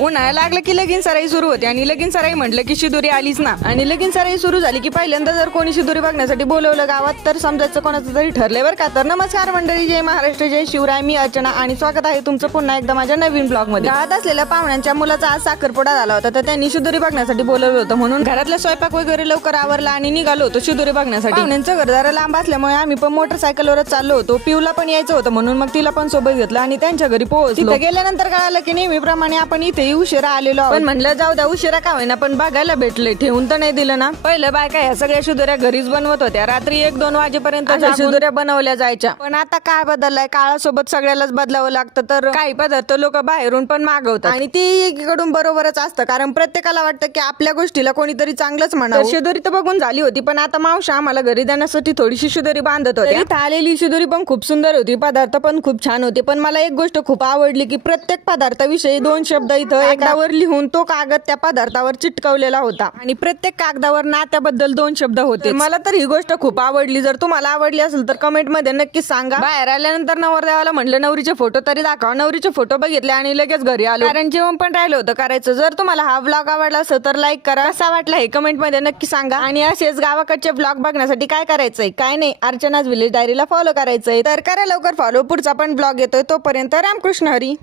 उन्हाळा लागलं की लगीन सराई सुरू होते आणि लगीन सराई म्हटलं की शिदोरी आलीच ना. आणि लगीन सराई सुरू झाली की पहिल्यांदा जर कोणी शिदोरी बघण्यासाठी बोलवलं गावात तर समजायचं कोणाचं तरी ठरलंय बरं का. तर नमस्कार मंडळी, जय महाराष्ट्र, जय शिवराय. मी अर्चना आणि स्वागत आहे तुमचं पुन्हा एकदा माझ्या नवीन ब्लॉग मध्ये. गावात असलेल्या पाहुण्यांच्या मुलाचा आज साखरपुडा झाला होता, तर त्यांनी शिदोरी बघण्यासाठी बोलवलं होतं. म्हणून घरातला स्वयंपाक वगैरे लवकर आवरला आणि निघालो होतो शिदोरी बघण्यासाठी. पाहुण्यांचं घर जरा लांब असल्यामुळे आम्ही पण मोटरसायकलवरच चाललो होतो. पिऊला पण यायचं होतं म्हणून मग तिला पण सोबत घेतलं आणि त्यांच्या घरी पोहोचलो. तिथे गेल्यानंतर कळालं की नेहमीप्रमाणे आपण इथे उशिरा आलेलो आहोत. पण म्हणलं जाऊ द्या, उशिरा का होईना पण बघायला भेटले, ठेवून तर नाही दिलं ना. पहिलं बायका ह्या सगळ्या शिदोऱ्या घरीच बनवत होत्या. रात्री 1-2 वाजेपर्यंत शिदोऱ्या बनवल्या जायच्या. पण आता काय बदललाय, काळासोबत सगळ्यालाच बदलावं लागतं. तर काही पदार्थ लोक बाहेरून पण मागवतात आणि ती एकीकडून बरोबरच असतं, कारण प्रत्येकाला वाटतं की आपल्या गोष्टीला कोणीतरी चांगलंच म्हणावं. शिदोरी तर बघून झाली होती, पण आता मावशी आम्हाला घरी देण्यासाठी थोडीशी शिदोरी बांधत होती. इथं आलेली शिदोरी पण खूप सुंदर होती, पदार्थ पण खूप छान होते. पण मला एक गोष्ट खूप आवडली की प्रत्येक पदार्थाविषयी 2 शब्द इथं कागदावर लिहून तो कागद त्या पदार्थावर चिटकवलेला होता आणि प्रत्येक कागदावर नात्याबद्दल 2 शब्द होते. मला तर ही गोष्ट खूप आवडली. जर तुम्हाला आवडली असेल तर कमेंट मध्ये नक्की सांगा. बाहेर आल्यानंतर नवरदेवाला म्हणलं नवरीचे फोटो तरी दाखवा. नवरीचे फोटो बघितले आणि लगेच घरी आलो, कारण जेवण पण राहिलं होतं करायचं. जर तुम्हाला हा व्लॉग आवडला असेल तर लाईक करा. कसा वाटला हे कमेंट मध्ये नक्की सांगा. आणि असेच गावाकडचे व्लॉग बघण्यासाठी काय करायचंय, काय नाही, अर्चनाज विलेज डायरीला फॉलो करायचंय. तर करा लवकर फॉलो, पुढचा पण ब्लॉग येतोय. तोपर्यंत रामकृष्ण हरी.